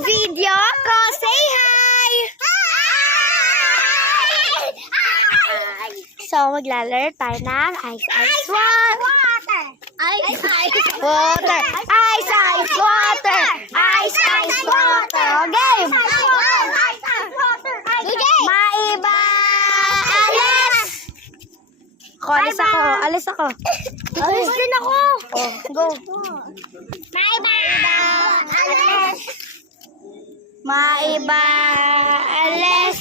video ko. Say hi! So, maglalaro tayo ng ice water. Ice water. Ice water. Ice water. Game! Maiba! Alis! Alis ako. Alis din ako. Oh, go. Maiba! Alis! Maiba! Alis!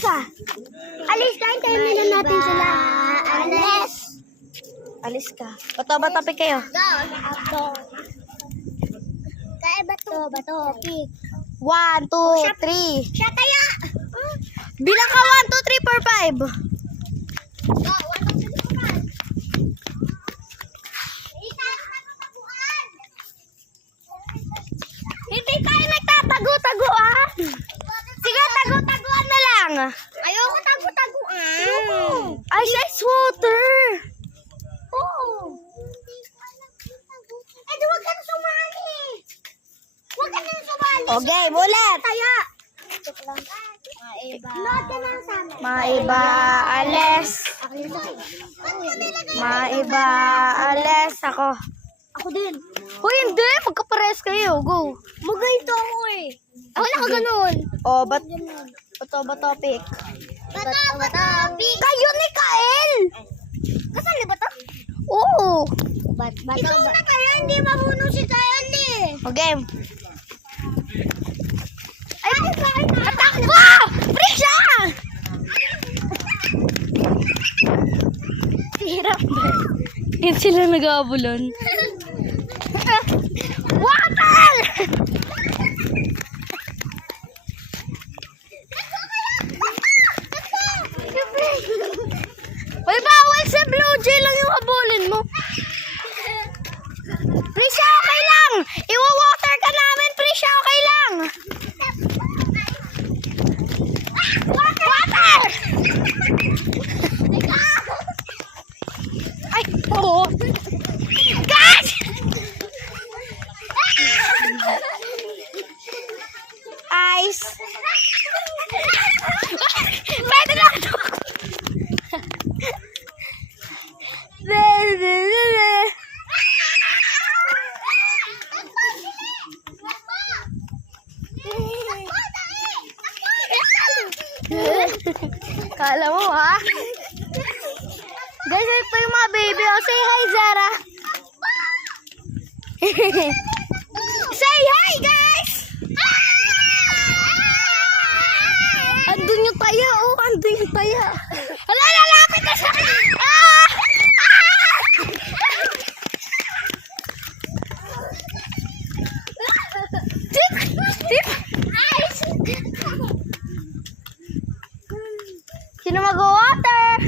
Alis ka, hintayin muna natin sila. Alis! Alis ka. Bato pick kayo. Go. Kaya bato. Pick. 1, 2, 3. Siya kaya! Bilang ka 1, 2, 3, 4, 5. Go, 1, 2, 3, 4, 5. Hindi tayo nagtatago-taguan. Sige, tago-taguan na lang. Ayoko tago-taguan. Ice water. Oo. Eh, di wag ka na sumali. Wag ka na sumali. Okay, ulit. Taya. Maiba, alis. Maiba, alis. Ako din. Uy, hindi. Magkapares kayo. Go. Magayto ako eh. Ako na ka ganun. Oh, bato pick. Bato pick. Kayo ni Kael. Kasali ba to? Oo. Ikaw na kayo. Hindi marunong si Kael eh. Okay. Ay, atakbo! Prisha! Hirap ba? Yan sila nag-aabulan. Water! Uy, bawal sa Blue Jay lang yung abulin mo. Prisha, okay lang! Iwa-water ka namin, Prisha, okay lang! Water! Ay, oo. Guys! Ice. Pwede na ito. Kala mo ha? Guys, ito yung mga baby. Oh, say hi, Zara. Say hi, guys! Andun yung taya. Oh, andun yung taya. Hala, lalapit na siya. Sino mag-water?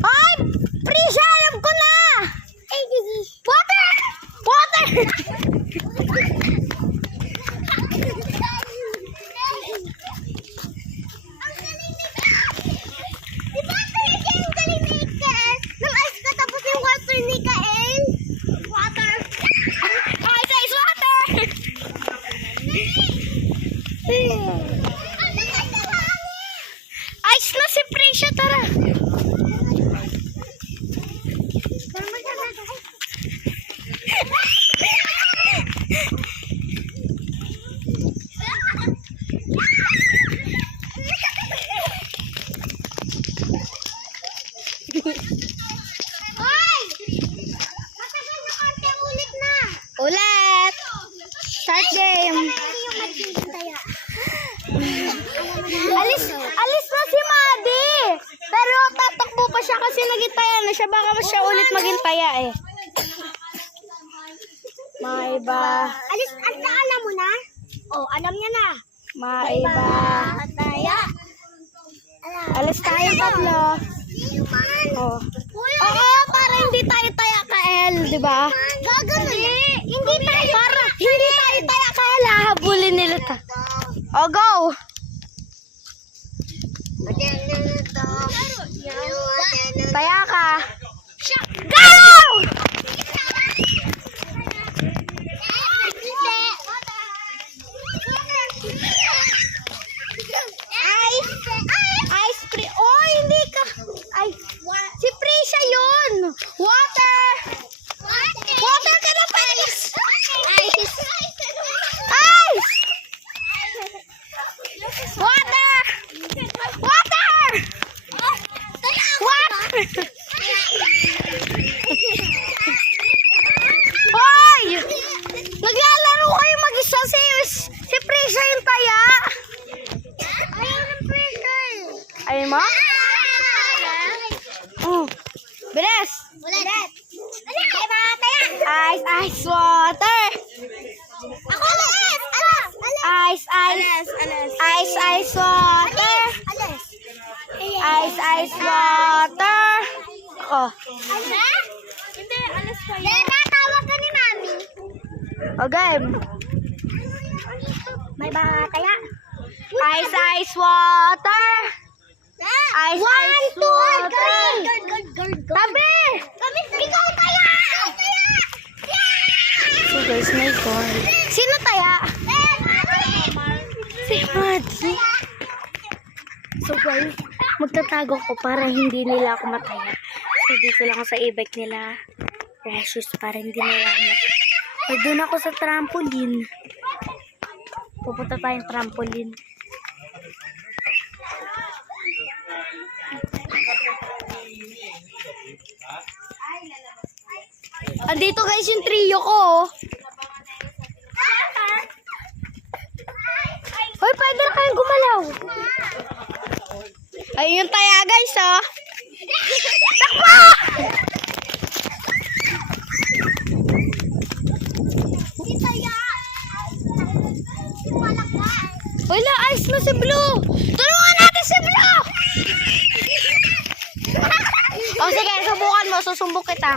Ay! Prisha! Alam ko na! Water! Water! Diba ito yung galing ni Kael? Nang ice ka tapos yung water ni Kael? Water! Ice water! Ice na si Prisha, tara. Ulit. Start game. Alis na si Madi. Pero tatakbo pa siya kasi nagintaya na siya. Baka siya ulit magintaya eh. Maiba. Alam mo na? Oh, alam niya na. Maiba. Taya. Alis tayo tatlo. Oh. Oo, para hindi tayo taya Kael, di ba? Hindi tayo. Para hindi tayo taya Kael, habulin nila ta. Oh, go. Taya ka. Go! Ice, ice. Ice, ice, water. Ice, ice, water. Ako. Hindi, alas pa yun. Lena, tawag ka ni Mami. Okay. May bataya. Ice, ice, water. Ice, ice, water. Tabi! Ikaw kaya! So guys, may corn. Sino taya? Si Mati. So guys, magtatago ko para hindi nila ako mataya. So dito lang ako sa e-bike nila. Precious para hindi nila ako mataya. Pag doon ako sa trampoline. Pupunta tayong trampoline. Andito guys yung trio ko. Hoy, pwede na kayong gumalaw. Ayun yung taya guys, oh. Takbo! Wala, ice na si Blue. Tulungan natin si Blue! O sige, subukan mo. Susumbok kita.